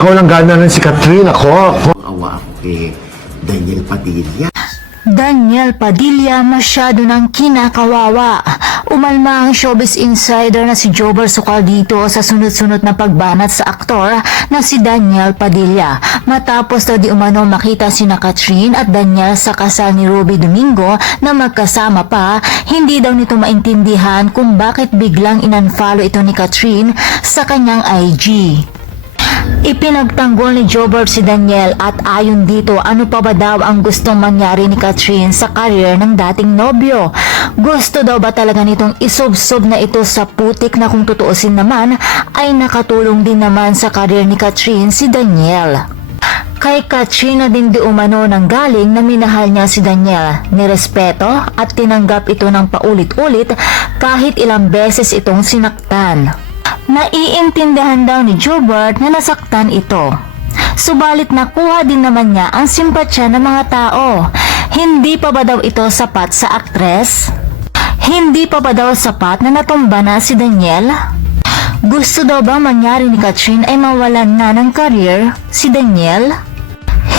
Ako lang gana rin si Catherine, ako. Awa ako kay Daniel Padilla. Daniel Padilla masyado ng kinakawawa. Umalma ang showbiz insider na si Jobber Sukal dito sa sunod-sunod na pagbanat sa aktor na si Daniel Padilla. Matapos daw di umano makita sina Catherine at Daniel sa kasal ni Ruby Domingo na magkasama pa, hindi daw nito maintindihan kung bakit biglang inunfollow ito ni Catherine sa kanyang IG. Ipinagtanggol ni Jobber si Daniel at ayon dito, ano pa ba daw ang gustong mangyari ni Catherine sa career ng dating nobyo? Gusto daw ba talaga nitong isubsob na ito sa putik na kung tutuusin naman ay nakatulong din naman sa career ni Catherine si Daniel? Kay Catherine na din di umano nang galing na minahal niya si Daniel, nirespeto at tinanggap ito ng paulit-ulit kahit ilang beses itong sinaktan. Naiintindihan daw ni Jobber na nasaktan ito. Subalit nakuha din naman niya ang simpatsya ng mga tao. Hindi pa ba daw ito sapat sa aktres? Hindi pa ba daw sapat na natumba na si Daniel? Gusto daw ba mangyari ni Catherine ay mawalan na ng career si Daniel?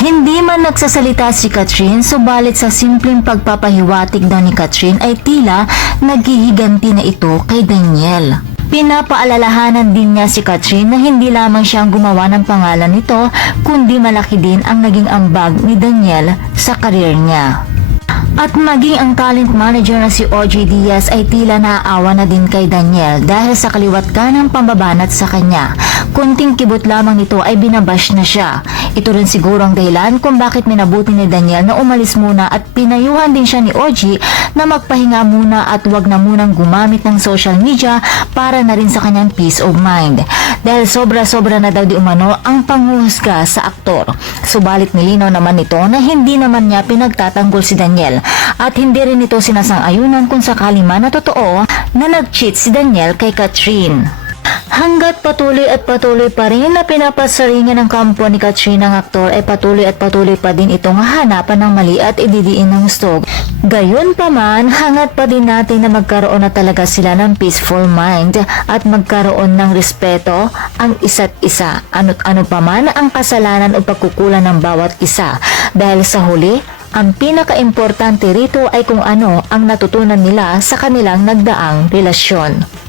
Hindi man nagsasalita si Catherine, subalit sa simpleng pagpapahiwatig daw ni Catherine ay tila naghihiganti na ito kay Daniel. Pinapaalalahanan din niya si Catherine na hindi lamang siyang gumawa ng pangalan nito, kundi malaki din ang naging ambag ni Daniel sa karir niya. At maging ang talent manager na si OJ Diaz ay tila naaawa na din kay Daniel dahil sa kaliwat kanang pambabanat sa kanya. Kunting kibot lamang nito ay binabash na siya. Ito rin siguro ang dahilan kung bakit minabuti ni Daniel na umalis muna at pinayuhan din siya ni OJ na magpahinga muna at wag na munang gumamit ng social media para na rin sa kanyang peace of mind. Dahil sobra-sobra na daw di umano ang panghuhusga sa aktor. Subalit nilinaw naman nito na hindi naman niya pinagtatanggol si Daniel at hindi rin ito sinasang-ayunan kung sakali man na totoo na nag-cheat si Daniel kay Catherine. Hanggat patuloy at patuloy pa rin na pinapasaringan ng kampo ni Catherine ng aktor ay patuloy at patuloy pa din itong hahanapan ng mali at ididiin ng gusto. Gayon pa man, hangat pa din natin na magkaroon na talaga sila ng peaceful mind at magkaroon ng respeto ang isa't isa. Ano't ano pa man ang kasalanan o pagkukulang ng bawat isa. Dahil sa huli, ang pinaka-importante rito ay kung ano ang natutunan nila sa kanilang nagdaang relasyon.